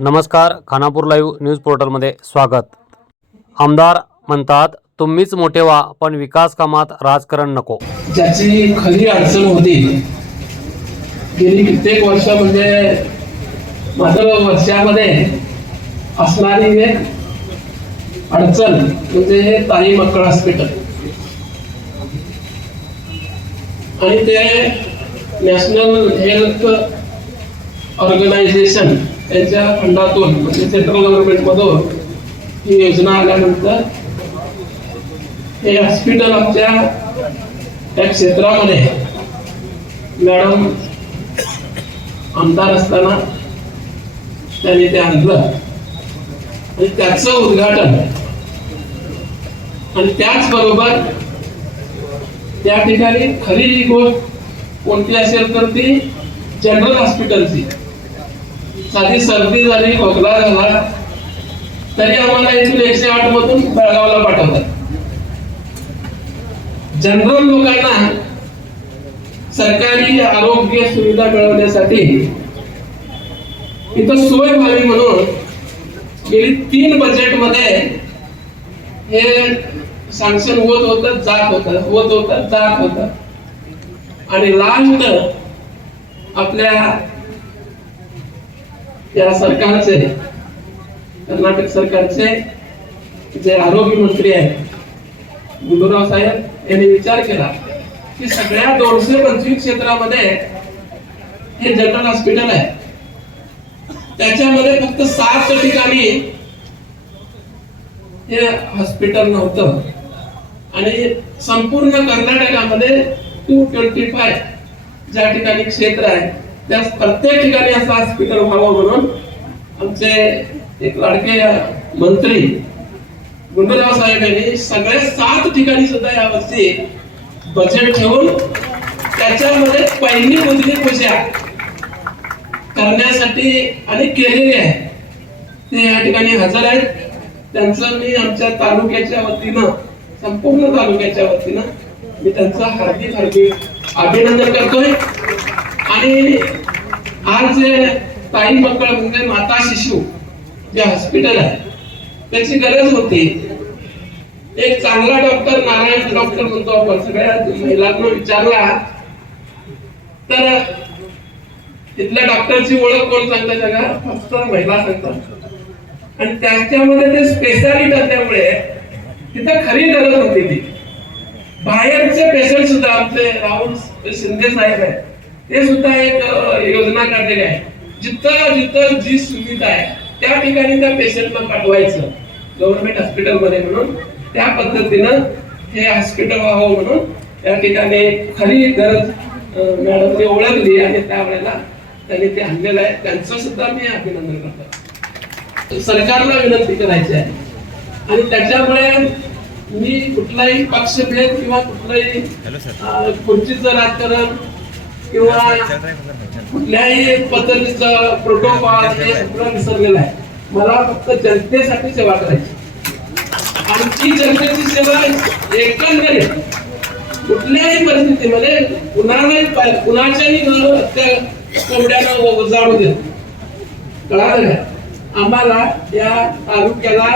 नमस्कार Khanapur live news पोर्टलमध्ये स्वागत. आमदार म्हणतात तुम्हीच मोठे व्हा पण विकास कामात राजकारण नको. ज्याची खरी अडचण होती गेली कित्येक वर्ष म्हणजे मात्र वर्षामध्ये असणारी एक अडचण म्हणजे हे ताई मक्कळ हॉस्पिटल. आणि ते नॅशनल हेल्थ ऑर्गनायझेशन त्यांच्या फंडातून म्हणजे सेंट्रल गव्हर्नमेंटमधून ही योजना आल्यानंतर हे हॉस्पिटल आमच्या त्या क्षेत्रामध्ये मॅडम आमदार असताना त्यांनी ते आणलं. आणि त्याचं उद्घाटन आणि त्याचबरोबर त्या ठिकाणी खरी जी गोष्ट कोणती असेल तर ती जनरल हॉस्पिटलची साधी सर्दी झाली खोकला झाला. तरी आम्हाला येथील एकशे आठ मधून बेळगावला पाठवतात. जनरल लोकांना सरकारी आरोग्य सुविधा मिळवण्यासाठी इथं सोय व्हावी म्हणून गेली तीन बजेटमध्ये हे सँक्शन होत होत जात होत होत होत जात होत. आणि लास्ट आपल्या त्या सरकारचे कर्नाटक सरकारचे जे आरोग्य मंत्री आहेत गुंडूराव साहेब यांनी विचार केला की सगळ्या दोनशे पंचवीस क्षेत्रामध्ये हे जनरल हॉस्पिटल आहे. त्याच्यामध्ये फक्त सात ठिकाणी हे हॉस्पिटल नव्हतं. आणि संपूर्ण कर्नाटकामध्ये टू ट्वेंटी फाय ज्या ठिकाणी क्षेत्र आहे त्या प्रत्येक ठिकाणी असा हॉस्पिटल व्हावं म्हणून आमचे एक लाडके मंत्री गुंडराव साहेब यांनी सगळ्या सात ठिकाणी सुद्धा यावर्षी बजेट ठेवून त्याच्यामध्ये पहिली मुद्री पूजा करण्यासाठी आणि केलेली आहे. ते या ठिकाणी हजर आहेत. त्यांचं मी आमच्या तालुक्याच्या वतीनं संपूर्ण तालुक्याच्या वतीनं मी त्यांचं हार्दिक हार्दिक अभिनंदन करतोय. आणि आज ताई मक्कळ म्हणजे माता शिशू जे हॉस्पिटल आहे त्याची गरज होती. एक चांगला डॉक्टर नारायण डॉक्टर म्हणतो आपण सगळ्या महिलांना विचारला तर तिथल्या डॉक्टरची ओळख कोण सांगतात सगळ्या फक्त महिला सांगतात. आणि त्याच्यामध्ये ते स्पेशालिस्ट असल्यामुळे तिथं खरी गरज होती ती. बाहेरचे पेशंट सुद्धा आमचे राहुल शिंदे साहेब आहेत. ते सुद्धा एक योजना काढलेली आहे. जिथं जिथं जी सुविधा आहे त्या ठिकाणी त्या पेशंटला पाठवायचं. गव्हर्नमेंट हॉस्पिटलमध्ये म्हणून त्या पद्धतीनं हे हॉस्पिटल व्हावं म्हणून त्या ठिकाणी खरी गरज मॅडमने ओळखली आणि त्यावेळेला त्यांनी ते आणलेलं आहे. त्यांचं सुद्धा मी अभिनंदन करतो. सरकारला विनंती करायची आहे. आणि त्याच्यामुळे मी कुठलाही पक्षभेद किंवा कुठलाही खुर्चीचं राजकारण किंवा कुठल्याही पद्धतीचं प्रोटोकॉल हे सगळं विसरलेलं आहे मला फक्त जनतेसाठी सेवा करायची. आणि ती जनतेची सेवा एकंदरीत कुठल्याही परिस्थितीमध्ये कुणालाही पाय- कुणाच्याही घर त्या कोंबड्यानं जाळू देत कळालं का? आम्हाला या तालुक्याला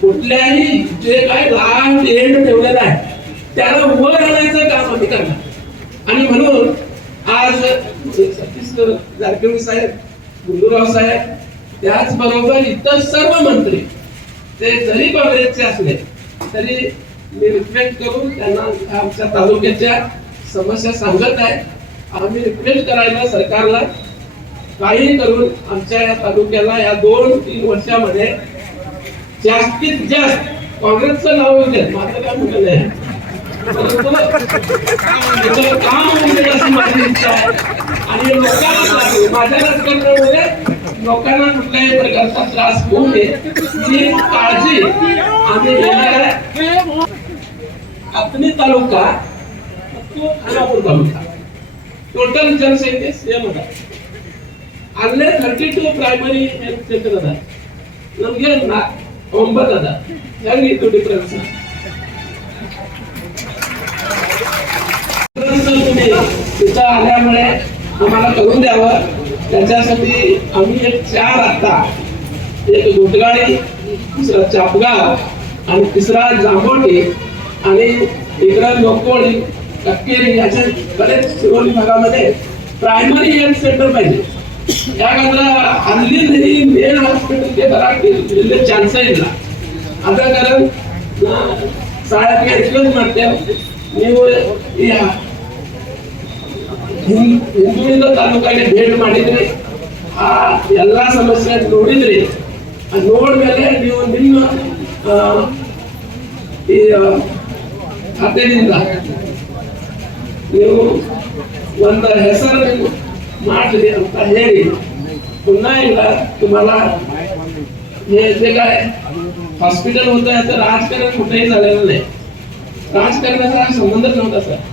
कुठल्याही जे काय लास्ट एंड ठेवलेलं आहे त्याला वर आणायचं काम आम्ही करणार. आणि म्हणून आज सतीश जारकिहोळी साहेब गुंडूराव साहेब त्याचबरोबर इतर सर्व मंत्री ते जरी काँग्रेसचे असले तरी मी रिक्वेस्ट करून त्यांना आमच्या तालुक्याच्या समस्या सांगत आहे. आम्ही रिक्वेस्ट करायला सरकारला काही करून आमच्या या तालुक्याला या दोन तीन वर्षामध्ये जास्तीत जास्त काँग्रेसचं नाव येऊ देत माझं काय म्हणणं नाही. काम होऊ माझी इच्छा आहे आणि लोकांना त्रास- माझ्या राजकारणामुळे लोकांना कुठल्याही प्रकारचा त्रास होऊ नये ही काळजी आम्ही घेणार आहे आपली तालुका तो खानापूर तालुका टोटल जनसंख्या सेम होता ಅಲ್ಲೇ thirty two primary health centre ಅದ ನಮ್ಗೆ ನಾ- ಒಂಬತ್ತು ಅದ ಹೆಂಗಿತ್ತು ಡಿಫ್ರೆನ್ಸ್ तुम्ही तिथं आल्यामुळे आम्हाला करून द्यावं. त्याच्यासाठी आम्ही एक चार आता एक गुटगाडी दुसरा चापगाव आणि तिसरा जांभोटी आणि इकडं लोकोळी टक्केरी याचे बरेच शिरोली भागामध्ये प्रायमरी हेल्थ सेंटर पाहिजे. त्याकरता हल्ली तरी मेन हॉस्पिटल ते बरा चान्सला आता कारण साहेब इतकंच म्हणते मी या ಹಿಂದುಳಿದ ತಾಲೂಕಾಗೆ ಭೇಟಿ ಮಾಡಿದ್ರಿ ಆ ಎಲ್ಲಾ ಸಮಸ್ಯೆ ನೋಡಿದ್ರಿ ಅದ್ ನೋಡ್ಮೇಲೆ ನೀವು ನಿಮ್ಮ ಆ, ಈ ಆ, ಖಾತೆಯಿಂದ ನೀವು ಒಂದು ಹೆಸರು ನೀವು ಮಾಡ್ರಿ ಅಂತ ಹೇಳಿ पुन्हा एकदा तुम्हाला हे जे काय हॉस्पिटल होतं याचं राजकारण कुठेही झालेलं नाही राजकारणाचा हा संबंधच नव्हता सर